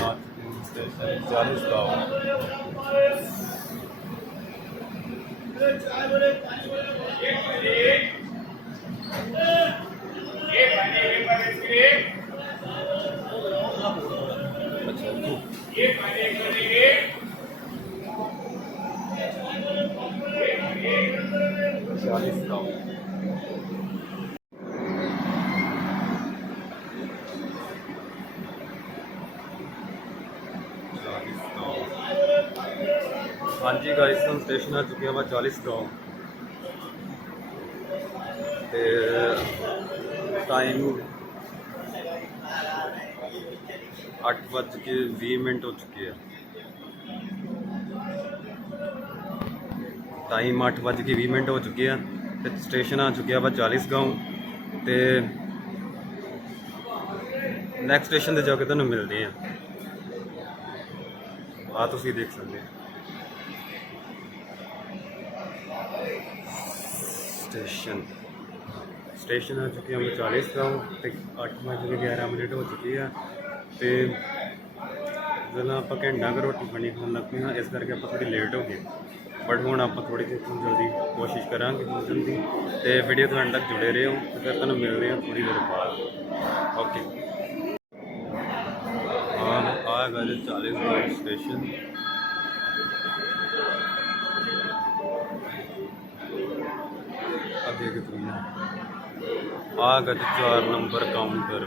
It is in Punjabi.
not in station Janisgaon. Janisgaon. ਹਾਂਜੀ ਗਾਇਸ ਹਮ ਸਟੇਸ਼ਨ ਆ ਚੁੱਕੇ ਹਾਂ ਮੈਂ 40 ਗਾਉਂ ਤੇ ਟਾਈਮ 8 ਵਜ ਕੇ 20 ਮਿੰਟ ਹੋ ਚੁੱਕੇ ਆ। ਟਾਈਮ 8 ਵਜ ਕੇ 20 ਮਿੰਟ ਹੋ ਚੁੱਕੇ ਆ, ਤੇ ਸਟੇਸ਼ਨ ਆ ਚੁੱਕਿਆ ਵਾ 40 ਗਾਉਂ ਤੇ ਨੈਕਸਟ ਸਟੇਸ਼ਨ ਤੇ ਜਾ ਕੇ ਤੁਹਾਨੂੰ ਮਿਲਦੇ ਆ। ਆ ਤੁਸੀਂ ਦੇਖ ਸਕਦੇ ਹੋ ਆ ਸਟੇਸ਼ਨ। ਸਟੇਸ਼ਨ ਆ ਚੁੱਕੇ ਹਾਂ 40 ਗਾਉਂ ਤੇ 8 ਵਜੇ ਕੇ 11 ਮਿੰਟ ਹੋ ਚੁੱਕੀ ਆ। ਤੇ ਜਦੋਂ ਆਪਾਂ ਘੰਟਾ ਕੁ ਰੋਟੀ ਪਾਣੀ ਖਾਣ ਲੱਗ ਪਏ ਹਾਂ, ਇਸ ਕਰਕੇ ਆਪਾਂ ਥੋੜੀ ਲੇਟ ਹੋ ਗਏ। ਬਟ ਹੁਣ ਆਪਾਂ ਥੋੜੀ ਜਿਹੀ ਤੋਂ ਜਲਦੀ ਕੋਸ਼ਿਸ਼ ਕਰਾਂਗੇ ਪਹੁੰਚਣ ਦੀ ਤੇ ਵੀਡੀਓ ਤੋਂ ਐਂਡ ਤੱਕ ਜੁੜੇ ਰਹੋ ਤੇ ਫਿਰ ਤੁਹਾਨੂੰ ਮਿਲਦੇ ਹਾਂ ਥੋੜੀ ਦੇਰ ਬਾਅਦ। ਓਕੇ ਹਾਂ ਆ ਗਿਆ 40 ਸਟੇਸ਼ਨ ਆ ਦੇਖ ਤੁਸੀਂ ਆ ਗਿਆ 4 ਨੰਬਰ ਕਾਊਂਟਰ।